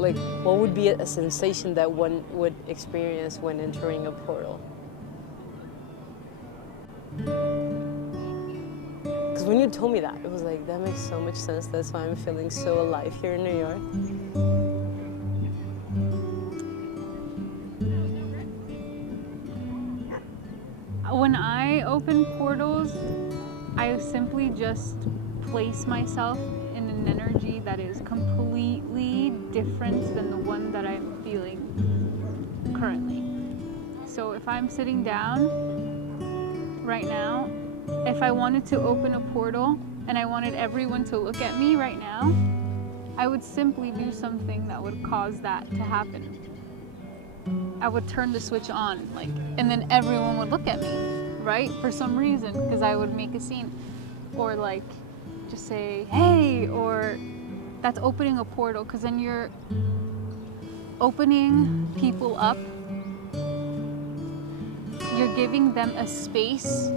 Like, what would be a sensation that one would experience when entering a portal? Because when you told me that, it was like, that makes so much sense. That's why I'm feeling so alive here in New York. When I open portals, I simply just place myself in an energy that is completely different than the one that I'm feeling currently. So if I'm sitting down right now, if I wanted to open a portal and I wanted everyone to look at me right now, I would simply do something that would cause that to happen. I would turn the switch on, and then everyone would look at me, right? For some reason, because I would make a scene. Or just say, hey, or that's opening a portal, because then you're opening people up. You're giving them a space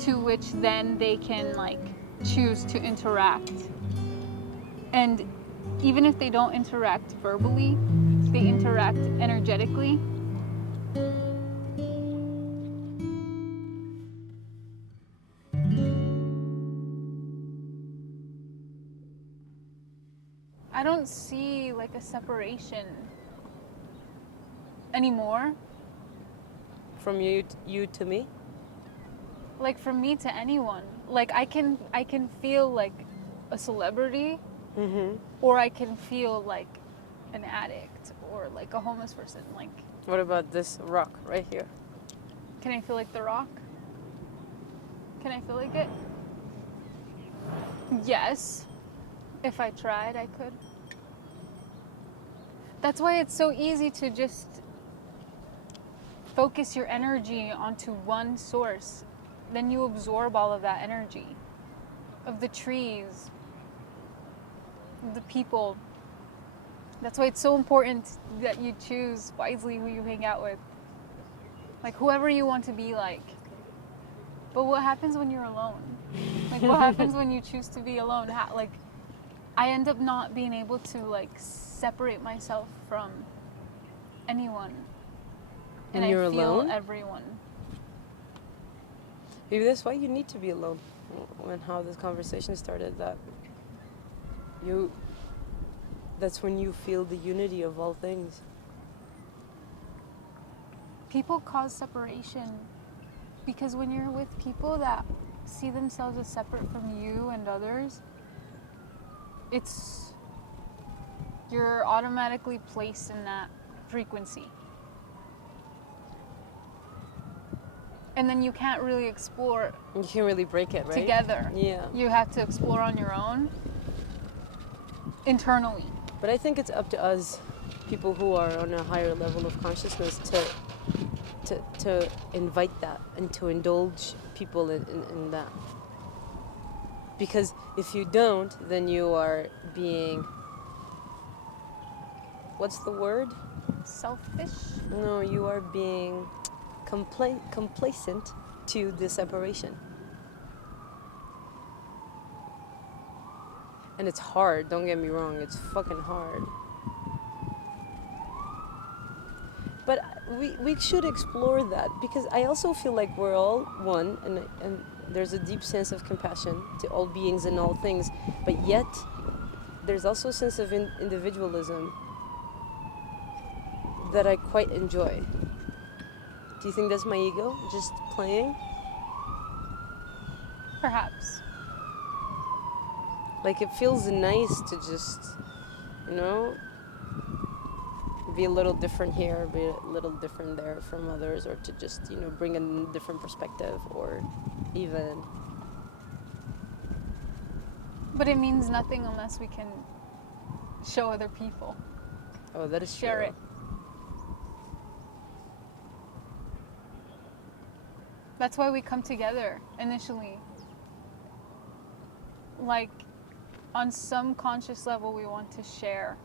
to which then they can choose to interact. And even if they don't interact verbally, they interact energetically. I don't see a separation anymore. From you to me? From me to anyone. I can feel a celebrity, or I can feel an addict, or a homeless person. What about this rock right here? Can I feel like the rock? Can I feel like it? Yes. If I tried, I could. That's why it's so easy to just focus your energy onto one source. Then you absorb all of that energy of the trees, of the people. That's why it's so important that you choose wisely who you hang out with. Whoever you want to be like. But what happens when you're alone? What happens when you choose to be alone? I end up not being able to separate myself from anyone. And you're I feel alone? everyone. Maybe that's why you need to be alone. When how this conversation started, that's when you feel the unity of all things. People cause separation because when you're with people that see themselves as separate from you and others, you're automatically placed in that frequency. And then you can't really explore. You can't really break it, right? Together. Yeah. You have to explore on your own, internally. But I think it's up to us, people who are on a higher level of consciousness, to invite that and to indulge people in that. Because if you don't, then you are being, what's the word? Selfish? No, you are being complacent to the separation. And it's hard, don't get me wrong, it's fucking hard. But we should explore that, because I also feel like we're all one, and there's a deep sense of compassion to all beings and all things, but yet there's also a sense of individualism that I quite enjoy. Do you think that's my ego just playing? Perhaps. It feels nice to just, be a little different here, be a little different there from others, or to just, bring a different perspective, or even. But it means nothing unless we can show other people. Oh, that is Share true. it. That's why we come together initially. On some conscious level, we want to share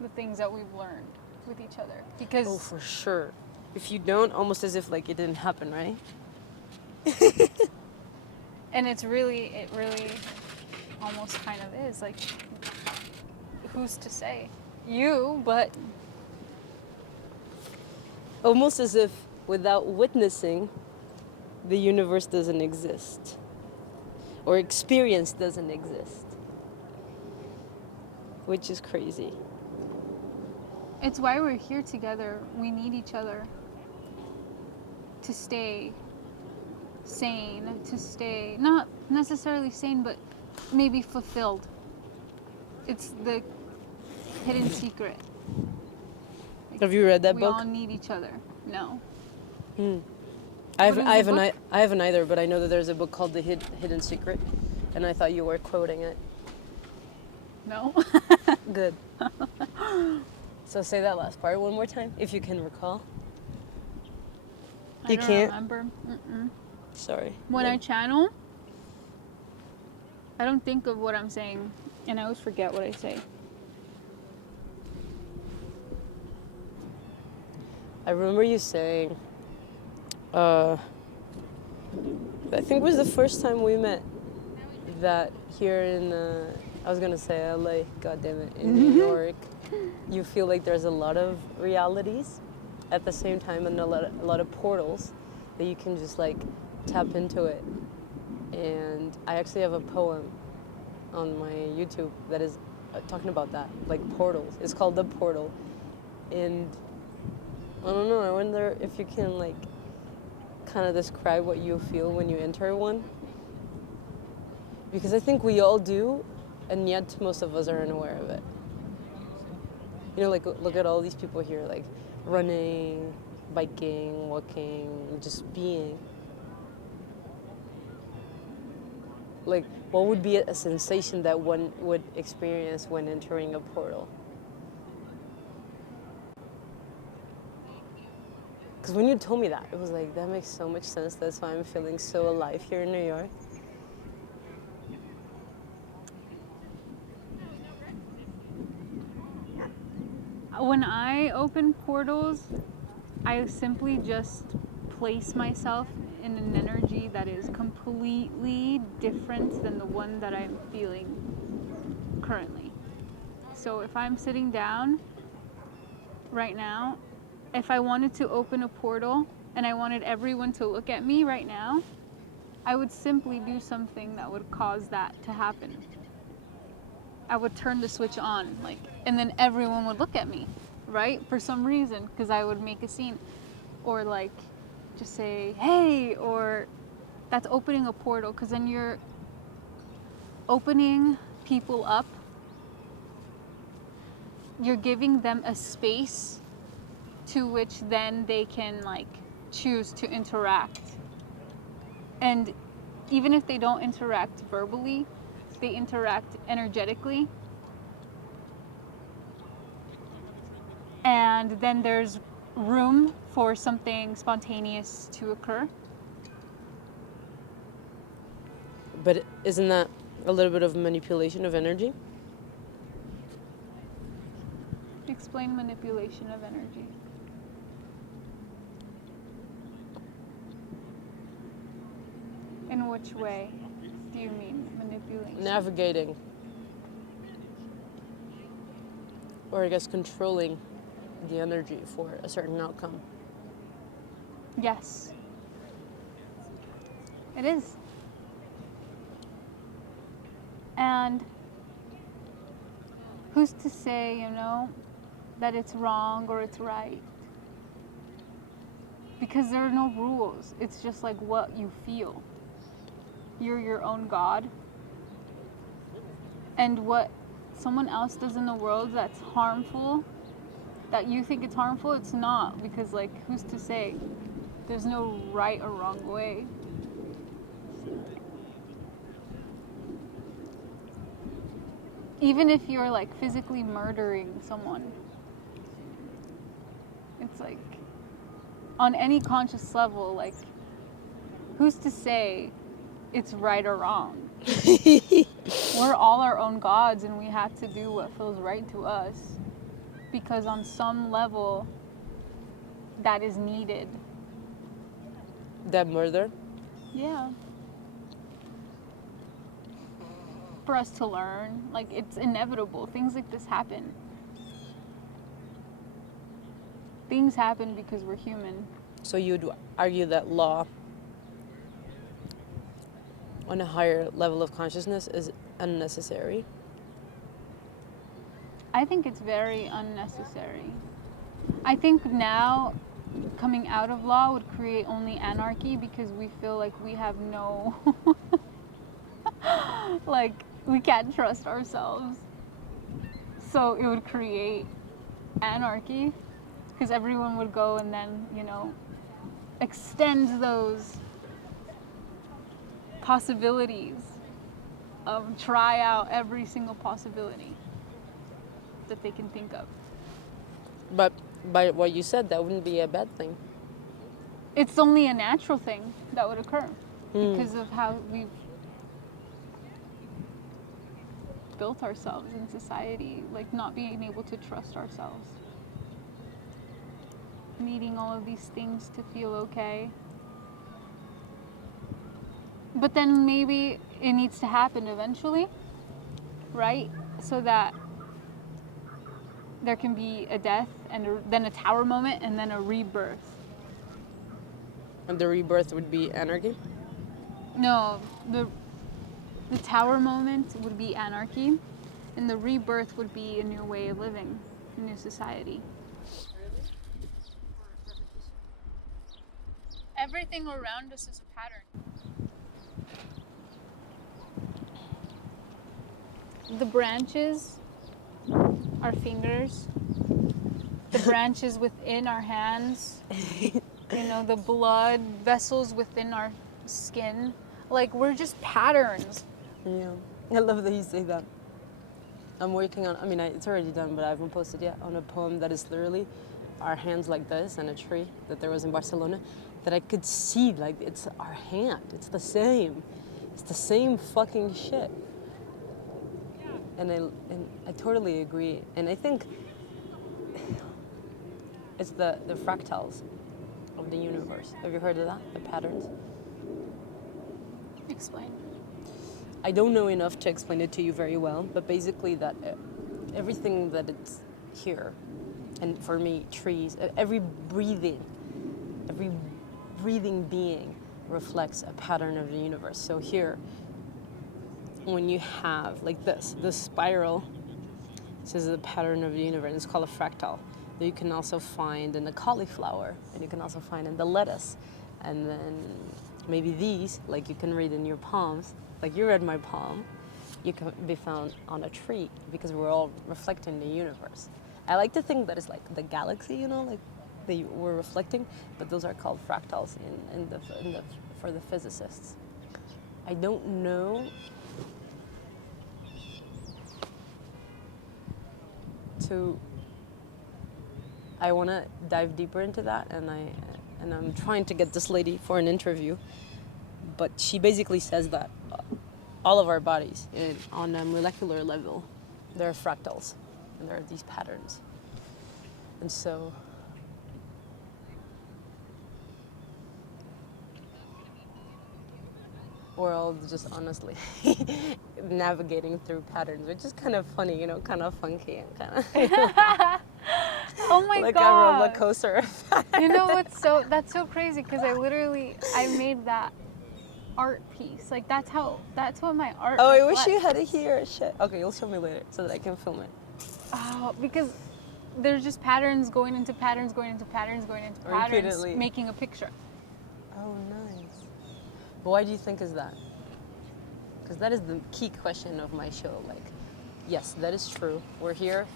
the things that we've learned with each other. Because Oh, for sure. If you don't, almost as if it didn't happen, right? and it really almost kind of is. who's to say? You, but Almost as if without witnessing, the universe doesn't exist. Or experience doesn't exist. Which is crazy. it's why we're here together. We need each other to stay sane, to stay, not necessarily sane, but maybe fulfilled. It's the hidden secret. Have you read that We book? all need each other. No. I What is the haven't book? I haven't either, but I know that there's a book called The Hidden Secret, and I thought you were quoting it. No. Good. So say that last part one more time, if you can recall. I You don't can't? remember. Mm-mm. Sorry. When Yeah. I channel, I don't think of what I'm saying, and I always forget what I say. I remember you saying, I think it was the first time we met, that here in, I was gonna say LA, god damn it, in New York, you feel like there's a lot of realities at the same time, and a lot of portals that you can just like tap into it. And I actually have a poem on my YouTube that is talking about that, like portals. It's called The Portal. And I don't know, I wonder if you can like kind of describe what you feel when you enter one. Because I think we all do, and yet most of us are unaware of it. You know, like look at all these people here, like running, biking, walking, just being. Like, what would be a sensation that one would experience when entering a portal? Because when you told me that, it was like, that makes so much sense. That's why I'm feeling so alive here in New York. When I open portals, I simply just place myself in an energy that is completely different than the one that I'm feeling currently. So if I'm sitting down right now, if I wanted to open a portal and I wanted everyone to look at me right now, I would simply do something that would cause that to happen. I would turn the switch on, like, and then everyone would look at me, right? For some reason, because I would make a scene. Or like, just say, hey, or that's opening a portal, because then you're opening people up. You're giving them a space to which then they can like choose to interact. And even if they don't interact verbally, they interact energetically. And then there's room for something spontaneous to occur. But isn't that a little bit of manipulation of energy? Explain manipulation of energy. In which way do you mean manipulation? Navigating. Or I guess controlling the energy for a certain outcome. Yes. It is. And who's to say, that it's wrong or it's right? Because there are no rules. It's just like what you feel. You're your own God. And what someone else does in the world that's harmful, that you think it's harmful, it's not. Because like, who's to say? There's no right or wrong way. Even if you're like physically murdering someone, it's like, on any conscious level, like, who's to say it's right or wrong? We're all our own gods, and we have to do what feels right to us, because on some level that is needed. That murder? Yeah. for us to learn. Like, it's inevitable. Things like this happen. Things happen because we're human. So you'd argue that law on a higher level of consciousness is unnecessary? I think it's very unnecessary. I think now coming out of law would create only anarchy because we feel like we have no, like, we can't trust ourselves. So it would create anarchy because everyone would go and then, you know, extend those possibilities try out every single possibility that they can think of. But by what you said, that wouldn't be a bad thing. It's only a natural thing that would occur because of how we've built ourselves in society, like not being able to trust ourselves, needing all of these things to feel okay. But then maybe it needs to happen eventually, right? So that there can be a death and then a tower moment and then a rebirth. And the rebirth would be anarchy? No, the tower moment would be anarchy, and the rebirth would be a new way of living, a new society. Everything around us is a pattern. The branches, our fingers, the branches within our hands, you know, the blood vessels within our skin. Like, we're just patterns. Yeah. I love that you say that. I'm working on, it's already done, but I haven't posted yet, on a poem that is literally our hands like this and a tree that there was in Barcelona that I could see, like, it's our hand. It's the same. It's the same fucking shit. And I totally agree. And I think it's the fractals of the universe. Have you heard of that? The patterns? Explain. I don't know enough to explain it to you very well, but basically that everything that it's here, and for me, trees, every breathing being reflects a pattern of the universe. So here, when you have like this spiral, this is the pattern of the universe. It's called a fractal. That you can also find in the cauliflower, and you can also find in the lettuce, and then maybe these, like you can read in your palms, like you read my palm, you can be found on a tree because we're all reflecting the universe. I like to think that it's like the galaxy, you know, like we're reflecting, but those are called fractals for the physicists. I don't know. I want to dive deeper into that, and I'm trying to get this lady for an interview, but she basically says that all of our bodies, on a molecular level, there are fractals, and there are these patterns, and so we're all just honestly navigating through patterns, which is kind of funny, you know, kind of funky and kind of Oh my like god! a roller coaster. You know what's that's so crazy because I made that art piece. Like that's what my art. Oh, I reflects. wish you had it here. Shit. Okay, you'll show me later so that I can film it. Oh, because there's just patterns going into patterns, going into patterns, going into patterns, repeatedly making a picture. Oh, nice. But why do you think is that? Because that is the key question of my show. Like, yes, that is true. We're here,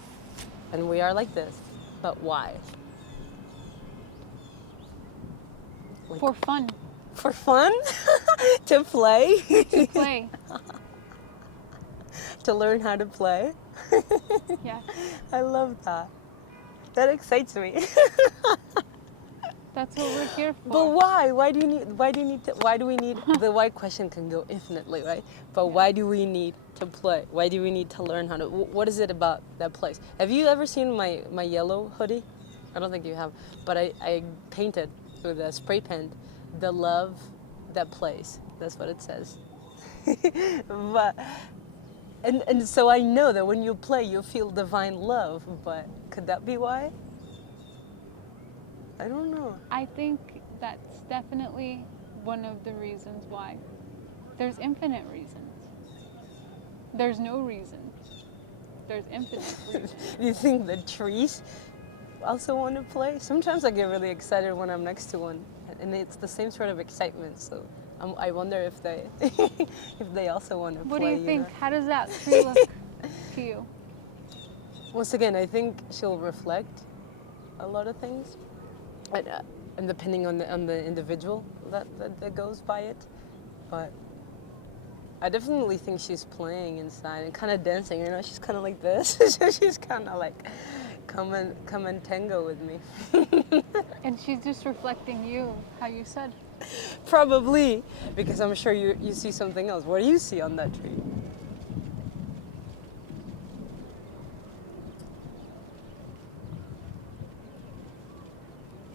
and we are like this. But why? Like, For fun. For fun? To play? To play. To learn how to play? Yeah. I love that. That excites me. That's what we're here for. But why? Why do we need, the why question can go infinitely, right? But why do we need to play? Why do we need to learn how to, what is it about that place? Have you ever seen my yellow hoodie? I don't think you have, but I painted with a spray pen, the love that plays. That's what it says. But And so I know that when you play, you feel divine love, but could that be why? I don't know. I think that's definitely one of the reasons why. There's infinite reasons. There's no reason. There's infinite reasons. Do you think the trees also want to play? Sometimes I get really excited when I'm next to one, and it's the same sort of excitement. So I wonder if they if they also want to play. What do you think? know? How does that tree look to you? Once again, I think she'll reflect a lot of things, and depending on the individual that goes by it, but I definitely think she's playing inside and kind of dancing. You know, she's kind of like this. So she's kind of like, come and tango with me. And she's just reflecting you, how you said. Probably, because I'm sure you see something else. What do you see on that tree?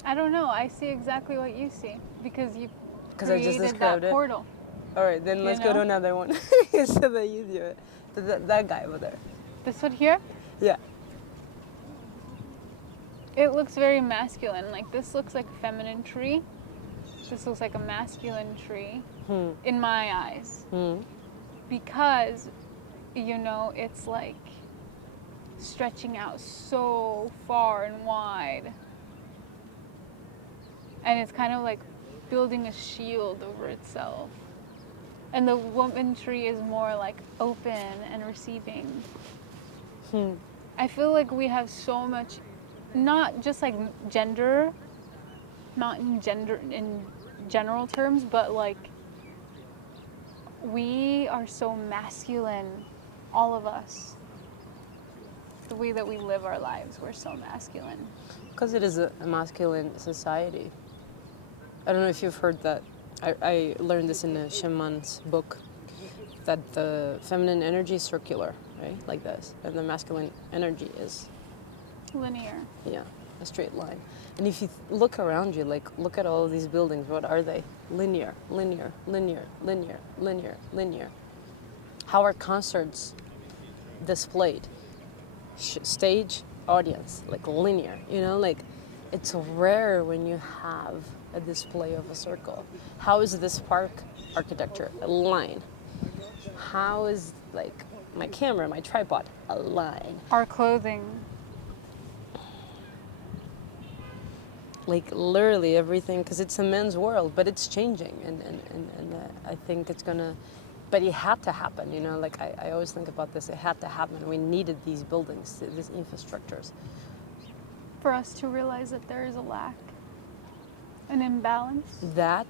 I don't know. I see exactly what you see because you I just created described that it. portal. All right, then let's go to another one. So that you do it. That guy over there. This one here, Yeah. it looks very masculine. Like this looks like a feminine tree. This looks like a masculine tree in my eyes. Because, you know, it's like stretching out so far and wide. And it's kind of like building a shield over itself. And the woman tree is more like open and receiving. I feel like we have so much, not just like gender, not in general terms, but like we are so masculine, all of us. The way that we live our lives, we're so masculine. Because it is a masculine society. I don't know if you've heard that. I learned this in a shaman's book, that the feminine energy is circular, right? Like this. And the masculine energy is, Linear. yeah, a straight line. And if you look around you, like, look at all of these buildings, what are they? Linear, linear, linear, linear, linear, linear. How are concerts displayed? Stage, audience, like linear, you know? Like, it's rare when you have a display of a circle. How is this park architecture? A line. How is, like, my camera, my tripod? A line. Our clothing. Like, literally everything, because it's a men's world, but it's changing, and I think it's gonna, but it had to happen, you know? Like, I always think about this, it had to happen. We needed these buildings, these infrastructures. For us to realize that there is a lack, an imbalance. That,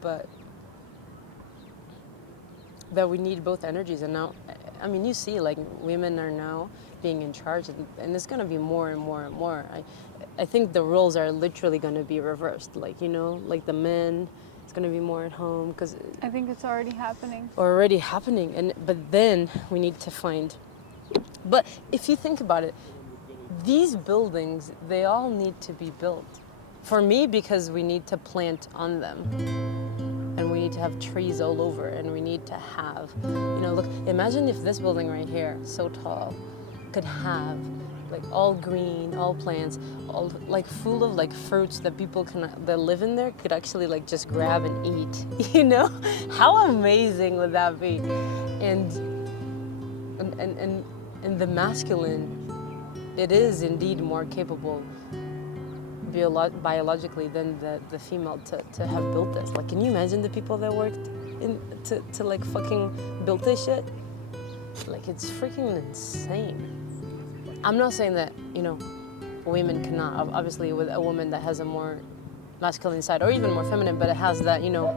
but that we need both energies. And now, I mean, you see, like, women are now being in charge, and it's going to be more and more and more. I think the roles are literally going to be reversed. Like, you know, like the men, it's going to be more at home, because I think it's already happening. already happening. And but then we need to find. But if you think about it, these buildings, they all need to be built. For me, because we need to plant on them. And we need to have trees all over, and we need to have, you know, look, imagine if this building right here, so tall, could have like all green, all plants, all like full of like fruits that people that live in there could actually like just grab and eat, you know? How amazing would that be? And the masculine, it is indeed more capable biologically than the female to have built this. Like, can you imagine the people that worked to like fucking build this shit? Like, it's freaking insane. I'm not saying that, you know, women cannot, obviously with a woman that has a more masculine side or even more feminine, but it has that, you know,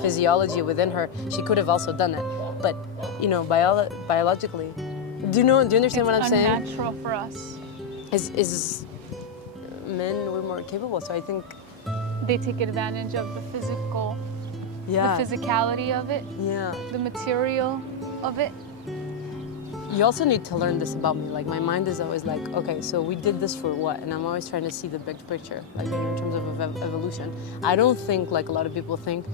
physiology within her, she could have also done it. But, you know, biologically, do you understand what I'm saying? It's unnatural for us. Is men were more capable, so I think they take advantage of the physical, yeah, the physicality of it, yeah, the material of it. You also need to learn this about me. Like, my mind is always like, okay, so we did this for what? And I'm always trying to see the big picture, like, you know, in terms of evolution. I don't think, like a lot of people think,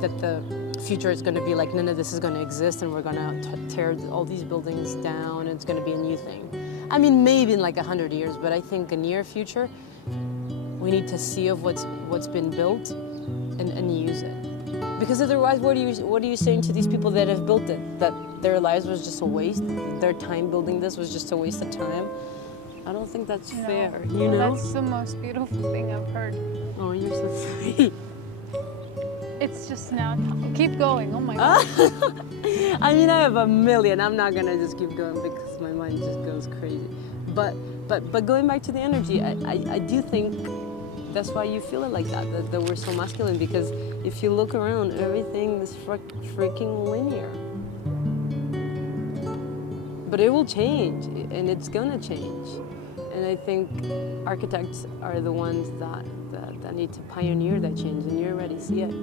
that the future is going to be like, none of this is going to exist and we're going to tear all these buildings down and it's going to be a new thing. I mean, maybe in like 100 years, but I think a near future, we need to see of what's been built and use it. Because otherwise, what are you saying to these people that have built it? That their lives was just a waste? Their time building this was just a waste of time? I don't think that's fair, you know? That's the most beautiful thing I've heard. Oh, you're so sweet. It's just now, keep going, oh my God. I mean, I have a million. I'm not gonna just keep going because my mind just goes crazy. But going back to the energy, I do think that's why you feel it like that we're so masculine, because if you look around, everything is freaking linear. But it will change, and it's gonna change. And I think architects are the ones that need to pioneer that change, and you already see it.